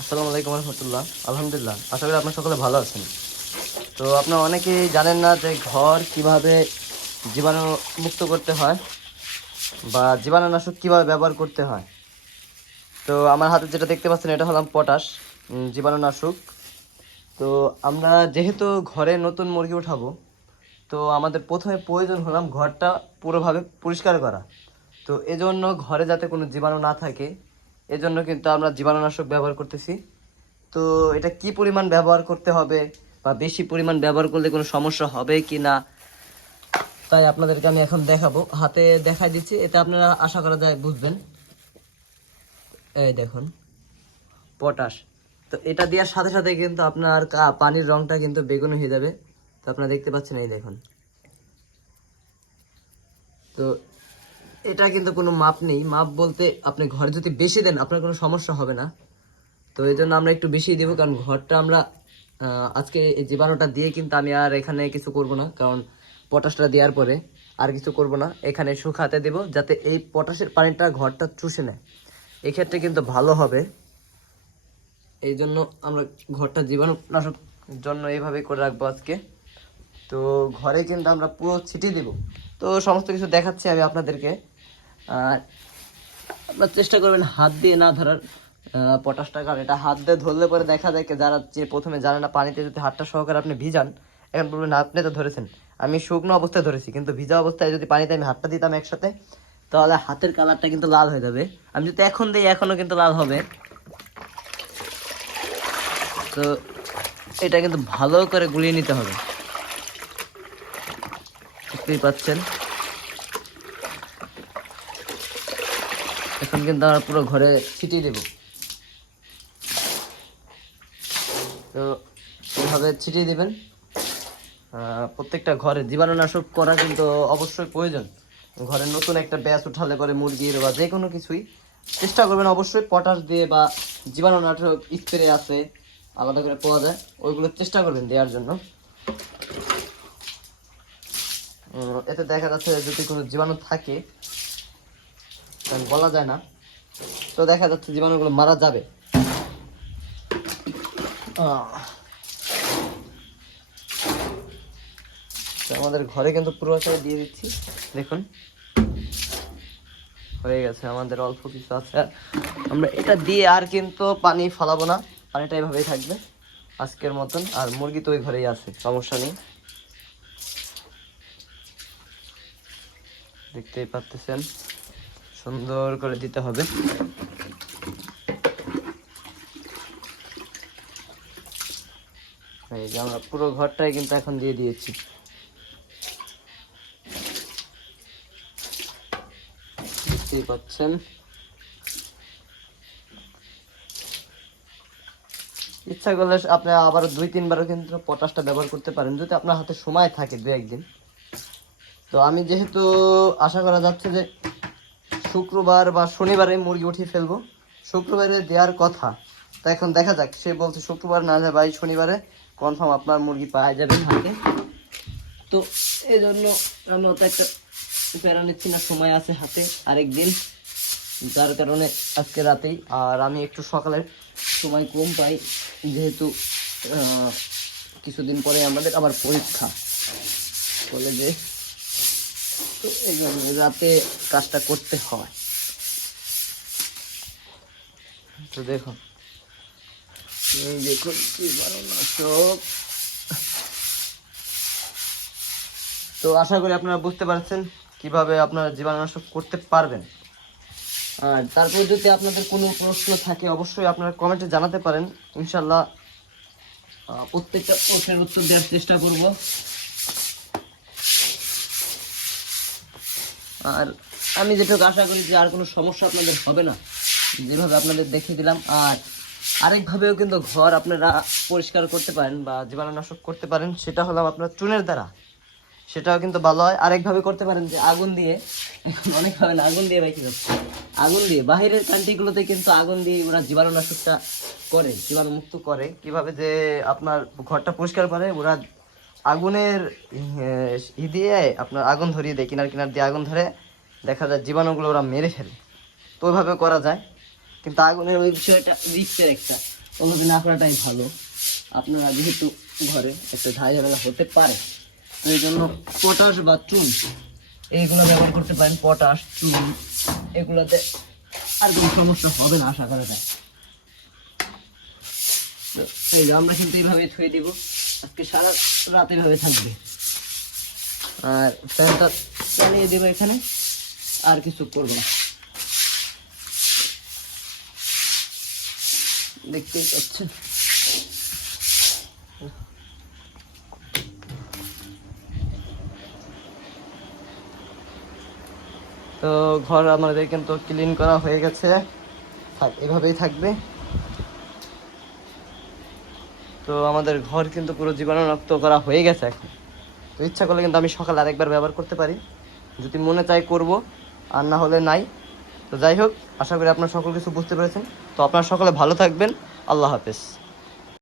আসসালামু আলাইকুম রহমতুল্লাহ আলহামদুলিল্লাহ, আশা করি আপনার সকলে ভালো আছেন। তো আপনারা অনেকেই জানেন না যে ঘর কীভাবে জীবাণু মুক্ত করতে হয় বা জীবাণুনাশক কীভাবে ব্যবহার করতে হয়। তো আমার হাতে যেটা দেখতে পাচ্ছেন, এটা হলাম পটাশ জীবাণুনাশক। তো আমরা যেহেতু ঘরে নতুন মুরগি উঠাবো, তো আমাদের প্রথমে প্রয়োজন হলাম ঘরটা পুরোভাবে পরিষ্কার করা। তো এজন্য ঘরে যাতে কোনো জীবাণু না থাকে এজন্য কিন্তু আমরা জীবাণুনাশক ব্যবহার করতেছি। তো এটা কি পরিমাণ ব্যবহার করতে হবে বা বেশি পরিমাণ ব্যবহার করলে কোনো সমস্যা হবে কি না, তাই আপনাদেরকে আমি এখন দেখাবো। হাতে দেখাই দিচ্ছি, এতে আপনারা আশা করা যায় বুঝবেন। এই দেখুন, পটাশ। তো এটা দেওয়ার সাথে সাথে কিন্তু আপনার পানির রংটা কিন্তু বেগুনি হয়ে যাবে। তো আপনারা দেখতে পাচ্ছেন এই দেখুন। তো এটা কিন্তু কোনো মাপ নেই। মাপ বলতে আপনি ঘরে যদি বেশি দেন, আপনার কোনো সমস্যা হবে না। তো এই জন্য আমরা একটু বেশি দেবো, কারণ ঘরটা আমরা আজকে জীবাণুটা দিয়ে কিন্তু আমি আর এখানে কিছু করব না, কারণ পটাশটা দেওয়ার পরে আর কিছু করব না। এখানে শুকাতে দেব, যাতে এই পটাশের পানিটা ঘরটা চুষে নেয়। এক্ষেত্রে কিন্তু ভালো হবে। এই জন্য আমরা ঘরটা জীবাণুনাশক জন্য এইভাবে করে রাখব আজকে। তো ঘরে কিন্তু আমরা পুরো ছিটিয়ে দেব। তো সমস্ত কিছু দেখাচ্ছি আমি আপনাদেরকে। আর আপনার চেষ্টা করবেন হাত দিয়ে না ধরার পটাশটা, কারণ এটা হাত দিয়ে ধরলে পরে দেখা যায় যারা যে প্রথমে জানে না পানিতে যদি হাতটা সহকারে আপনি ভিজান, এখন বলবেন, আপনি তো ধরেছেন, আমি শুকনো অবস্থায় ধরেছি, কিন্তু ভিজা অবস্থায় যদি পানিতে আমি হাতটা দিতাম একসাথে, তাহলে হাতের কালারটা কিন্তু লাল হয়ে যাবে। আমি যদি এখন দিই এখনও কিন্তু লাল হবে। তো এটা কিন্তু ভালো করে গুলিয়ে নিতে হবে। দেখতেই পাচ্ছেন। এখন কিন্তু আমরা পুরো ঘরে ছিটিয়ে দেব। তো এইভাবে ছিটিয়ে দেবেন। প্রত্যেকটা ঘরে জীবাণুনাশক করা কিন্তু অবশ্যই প্রয়োজন। ঘরে নতুন একটা ব্যাস উঠালে করে মুরগির বা যে কোনো কিছুই চেষ্টা করবেন অবশ্যই পটাশ দিয়ে বা জীবাণুনাশক স্প্রে আছে, আলাদা করে পাওয়া যায়, ওইগুলো চেষ্টা করবেন দেওয়ার জন্য। এতে দেখা যাচ্ছে যদি কোনো জীবাণু থাকে কারণ বলা যায় না। তো দেখা যাচ্ছে জীবাণুগুলো মারা যাবে। আমাদের ঘরে কিন্তু পুরোটাই দিয়ে দিচ্ছি। দেখুন। হয়ে গেছে, আমাদের অল্প কিছু আছে। আমরা এটা দিয়ে আর কিন্তু পানি ফালাবো না। পানিটা এভাবেই থাকবে আজকের মতন। আর মুরগি তো ওই ঘরেই আছে, সমস্যা নেই। দেখতেই পাচ্ছেন সুন্দর করে দিতে হবে। এই যে আমরা পুরো ঘরটাই কিন্তু এখন দিয়ে দিয়েছি। দেখতেই পাচ্ছেন। ইচ্ছা করলে আপনি আবার দুই, তিনবারও কিন্তু পটাশটা ব্যবহার করতে পারেন, যদি আপনার হাতে সময় থাকে দু একদিন তো আমি যেহেতু আশা করা যাচ্ছে যে শুক্রবার বা শনিবারে মুরগি উঠিয়ে ফেলব। শুক্রবারে দেওয়ার কথা। তো এখন দেখা যাক, সে বলছে শুক্রবার না যায়, ভাই শনিবারে কনফার্ম আপনার মুরগি পাওয়া যাবে হাতে তো এই জন্য আমরা তো একটা প্যারা নিচ্ছি না, সময় আছে হাতে আরেকদিন। যার কারণে আজকে রাতেই, আর আমি একটু সকালে সময় কম পাই, যেহেতু কিছুদিন পরে আমাদের আবার পরীক্ষা। কলেজে তো রাতে কাজটা করতে হয়। তো দেখুন, এই দেখুন কি নাশক তো আশা করি আপনারা বুঝতে পারছেন কীভাবে আপনারা জীবাণুনাশক করতে পারবেন। আর তারপর যদি আপনাদের কোনো প্রশ্ন থাকে অবশ্যই আপনারা কমেন্টে জানাতে পারেন। ইনশাল্লাহ প্রত্যেকটা প্রশ্নের উত্তর দেওয়ার চেষ্টা করব। আর আমি যেটুকু আশা করি যে আর কোনো সমস্যা আপনাদের হবে না, যেভাবে আপনাদের দেখিয়ে দিলাম। আর আরেকভাবেও কিন্তু ঘর আপনারা পরিষ্কার করতে পারেন বা জীবাণুনাশক করতে পারেন, সেটা হলো আপনার চুনের দ্বারা। সেটাও কিন্তু ভালো হয়। আরেকভাবে করতে পারেন যে আগুন দিয়ে অনেক হবে না আগুন দিয়ে বাইকে যাচ্ছে। আগুন দিয়ে, বাহিরের কান্ট্রিগুলোতে কিন্তু আগুন দিয়ে ওরা জীবাণুনাশকটা করে, জীবাণুমুক্ত করে। কীভাবে যে আপনার ঘরটা পরিষ্কার করে, ওরা আগুনের ই দিয়ে আপনার আগুন ধরিয়ে দেয়, কিনার কিনার দিয়ে আগুন ধরে, দেখা যায় জীবাণুগুলো ওরা মেরে ফেলে। তো ওইভাবে করা যায়। কিন্তু আগুনের ওই বিষয়টা রিক্সের একটা। ওভাবে না করাটাই ভালো। আপনারা যেহেতু ঘরে একটা ঝাই ঝামেলা হতে পারে, তো এই জন্য পটাশ বা চুন, এইগুলো ব্যবহার করতে পারেন। পটাশ, চুন, এগুলোতে আর কোনো সমস্যা হবে না, আশা করা যায়। আমরা কিন্তু এইভাবে থুয়ে দিব। আজকে সারা রাত এইভাবে থাকবে। আর ফ্যানটা চালিয়ে দেবো এখানে, আর কিছু করব না। দেখতেই পাচ্ছেন। তো ঘর আমাদের কিন্তু ক্লিন করা হয়ে গেছে। এভাবেই থাকবে। তো আমাদের ঘর কিন্তু পুরো জীবাণুমুক্ত করা হয়ে গেছে এখন। তো ইচ্ছা করলে কিন্তু আমি সকালে আরেকবার ব্যবহার করতে পারি। যদি মনে চাই করব, আর না হলে নাই। তো যাই হোক, আশা করি আপনার সকল কিছু বুঝতে পেরেছেন। তো আপনারা সকলে ভালো থাকবেন। আল্লাহ হাফেজ।